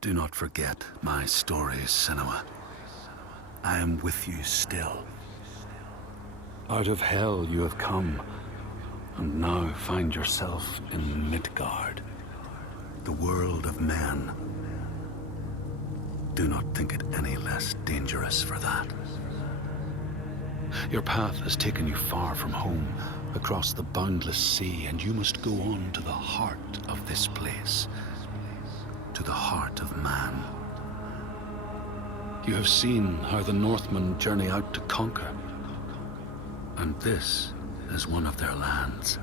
Do not forget my stories, Senua. I am with you still. Out of hell you have come, and now find yourself in Midgard, the world of men. Do not think it any less dangerous for that. Your path has taken you far from home, across the boundless sea, and you must go on to the heart of this place, to the heart of man. You have seen how the Northmen journey out to conquer, and this is one of their lands,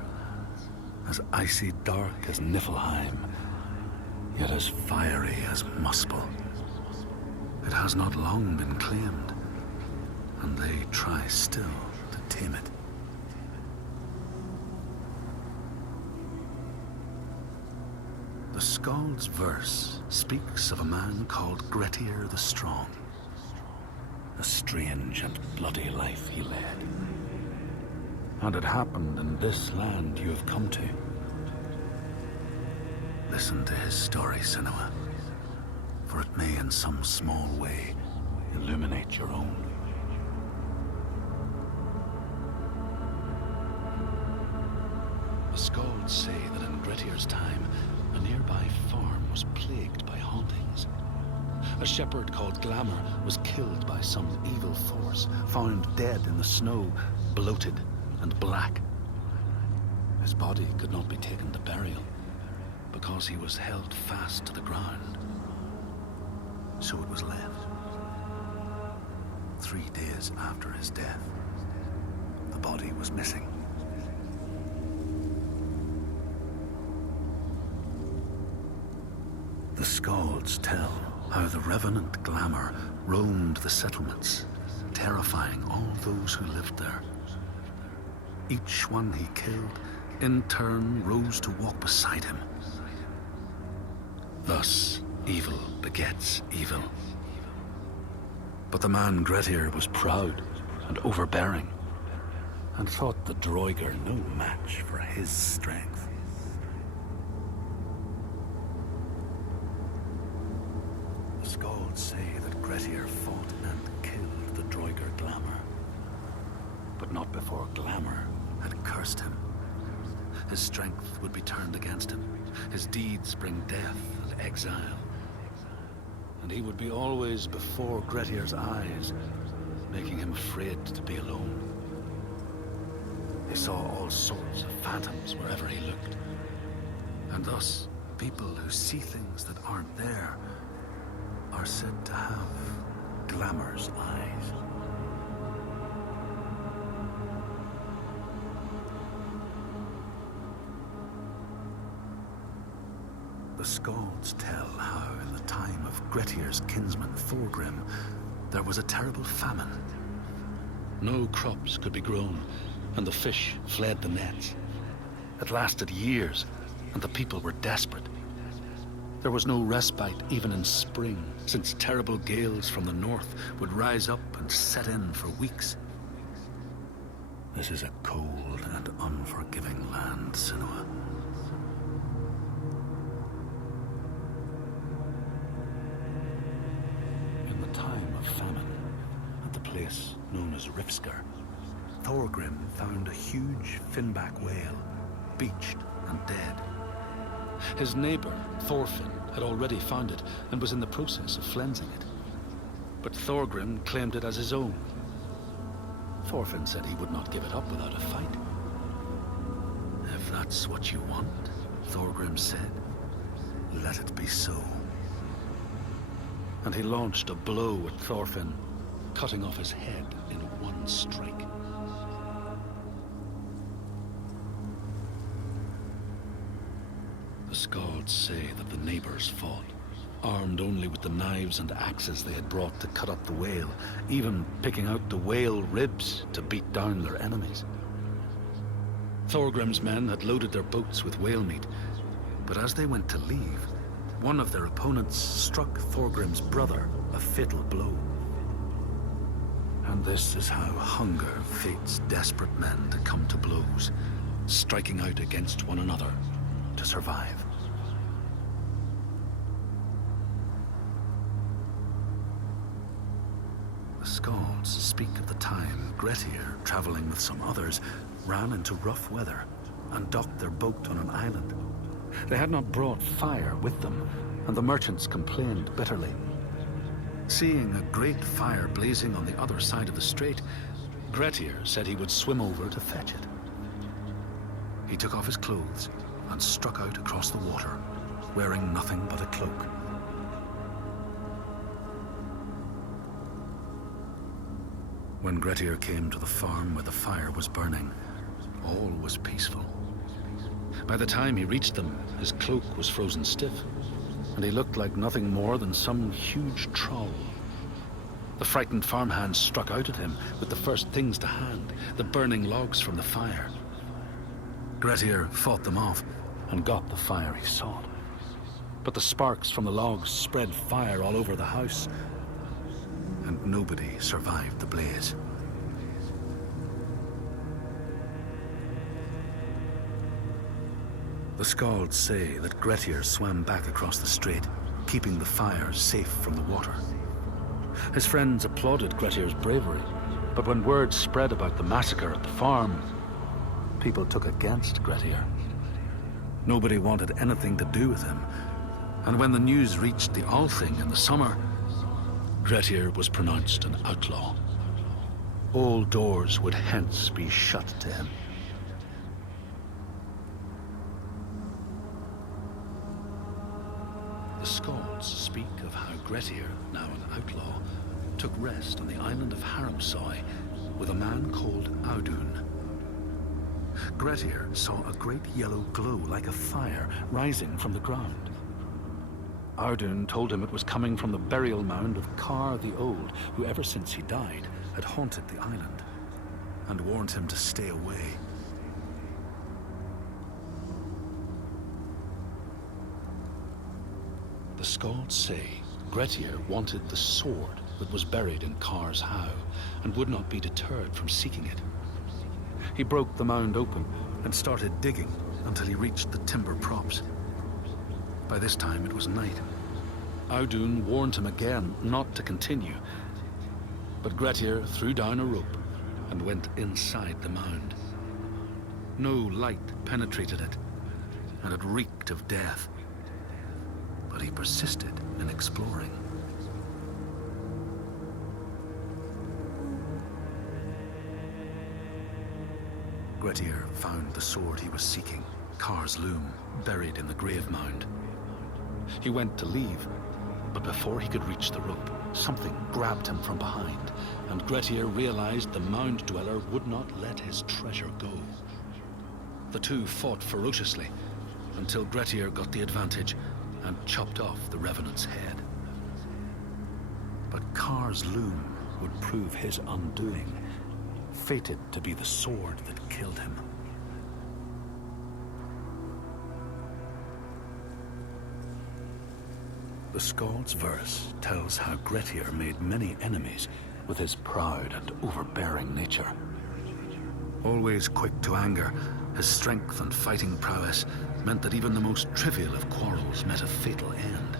as icy dark as Niflheim, yet as fiery as Muspel. It has not long been claimed, and they try still to tame it. The Skald's verse speaks of a man called Grettir the Strong. A strange and bloody life he led. And it happened in this land you have come to. Listen to his story, Senua, for it may in some small way illuminate your own. The Skalds say that in Grettir's time, a nearby farm was plagued by hauntings. A shepherd called Glamour was killed by some evil force, found dead in the snow, bloated and black. His body could not be taken to burial, because he was held fast to the ground. So it was left. 3 days after his death, the body was missing. The Skalds tell how the revenant Glamour roamed the settlements, terrifying all those who lived there. Each one he killed, in turn, rose to walk beside him. Thus, evil begets evil. But the man Grettir was proud and overbearing, and thought the Droiger no match for his strength. The Skalds say that Grettir fought and killed the Droiger Glamour, but not before Glamour had cursed him. His strength would be turned against him, his deeds bring death and exile, and he would be always before Grettir's eyes, making him afraid to be alone. He saw all sorts of phantoms wherever he looked, and thus people who see things that aren't there are said to have Glamour's eyes. The Skalds tell how in the time of Grettir's kinsman Thorgrim, there was a terrible famine. No crops could be grown, and the fish fled the nets. It lasted years, and the people were desperate. There was no respite even in spring, since terrible gales from the north would rise up and set in for weeks. This is a cold and unforgiving land, Senua. In the time of famine, at the place known as Rifskar, Thorgrim found a huge finback whale, beached and dead. His neighbor, Thorfinn, had already found it and was in the process of flensing it. But Thorgrim claimed it as his own. Thorfinn said he would not give it up without a fight. If that's what you want, Thorgrim said, let it be so. And he launched a blow at Thorfinn, cutting off his head in one strike. The Skalds say that the neighbors fought, armed only with the knives and axes they had brought to cut up the whale, even picking out the whale ribs to beat down their enemies. Thorgrim's men had loaded their boats with whale meat, but as they went to leave, one of their opponents struck Thorgrim's brother a fatal blow. And this is how hunger fates desperate men to come to blows, striking out against one another to survive. Skalds speak of the time Grettir, traveling with some others, ran into rough weather and docked their boat on an island. They had not brought fire with them, and the merchants complained bitterly. Seeing a great fire blazing on the other side of the strait, Grettir said he would swim over to fetch it. He took off his clothes and struck out across the water, wearing nothing but a cloak. When Grettir came to the farm where the fire was burning, all was peaceful. By the time he reached them, his cloak was frozen stiff, and he looked like nothing more than some huge troll. The frightened farmhands struck out at him with the first things to hand, the burning logs from the fire. Grettir fought them off and got the fire he sought. But the sparks from the logs spread fire all over the house, and nobody survived the blaze. The Skalds say that Grettir swam back across the strait, keeping the fire safe from the water. His friends applauded Grettir's bravery, but when word spread about the massacre at the farm, people took against Grettir. Nobody wanted anything to do with him, and when the news reached the Althing in the summer, Grettir was pronounced an outlaw. All doors would hence be shut to him. The Skalds speak of how Grettir, now an outlaw, took rest on the island of Haramsoy with a man called Audun. Grettir saw a great yellow glow like a fire rising from the ground. Audun told him it was coming from the burial mound of Kar the Old, who ever since he died had haunted the island, and warned him to stay away. The Skalds say Grettir wanted the sword that was buried in Kar's howe, and would not be deterred from seeking it. He broke the mound open and started digging until he reached the timber props. By this time it was night. Audun warned him again not to continue, but Grettir threw down a rope and went inside the mound. No light penetrated it, and it reeked of death. But he persisted in exploring. Grettir found the sword he was seeking, Kar's loom, buried in the grave mound. He went to leave, but before he could reach the rope, something grabbed him from behind, and Grettir realized the mound dweller would not let his treasure go. The two fought ferociously until Grettir got the advantage and chopped off the revenant's head. But Kar's loom would prove his undoing, fated to be the sword that killed him. The Skald's verse tells how Grettir made many enemies with his proud and overbearing nature. Always quick to anger, his strength and fighting prowess meant that even the most trivial of quarrels met a fatal end.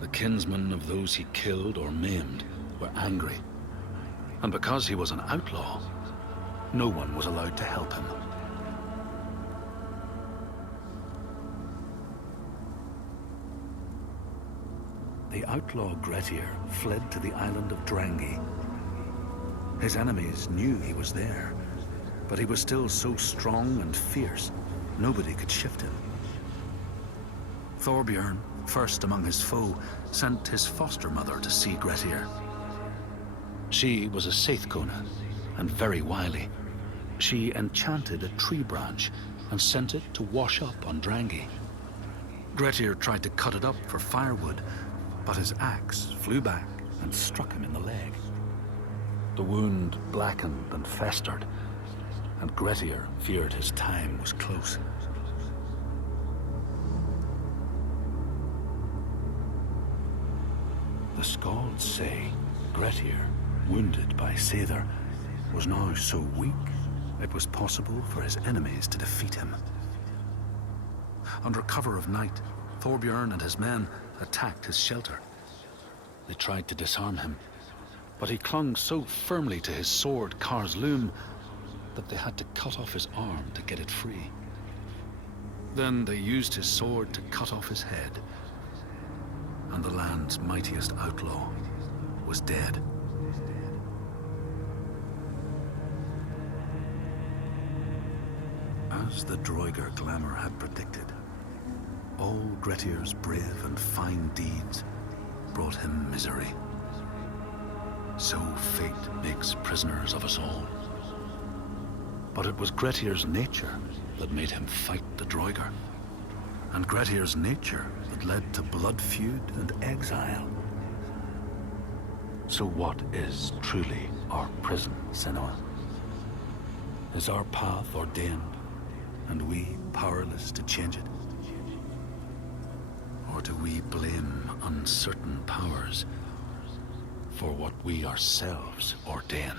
The kinsmen of those he killed or maimed were angry, and because he was an outlaw, no one was allowed to help him. The outlaw Grettir fled to the island of Drangi. His enemies knew he was there, but he was still so strong and fierce, nobody could shift him. Thorbjorn, first among his foe, sent his foster mother to see Grettir. She was a Seithkona and very wily. She enchanted a tree branch and sent it to wash up on Drangi. Grettir tried to cut it up for firewood, but his axe flew back and struck him in the leg. The wound blackened and festered, and Grettir feared his time was close. The Skalds say Grettir, wounded by Seidr, was now so weak it was possible for his enemies to defeat him. Under cover of night, Thorbjorn and his men attacked his shelter. They tried to disarm him, But he clung so firmly to his sword, Kar's loom, that they had to cut off his arm to get it free. Then they used his sword to cut off his head, and the land's mightiest outlaw was dead. As the Droiger glamour had predicted, all Grettir's brave and fine deeds brought him misery. So fate makes prisoners of us all. But it was Grettir's nature that made him fight the Droiger, and Grettir's nature that led to blood feud and exile. So what is truly our prison, Senua? Is our path ordained, and we powerless to change it? Or do we blame uncertain powers for what we ourselves ordain?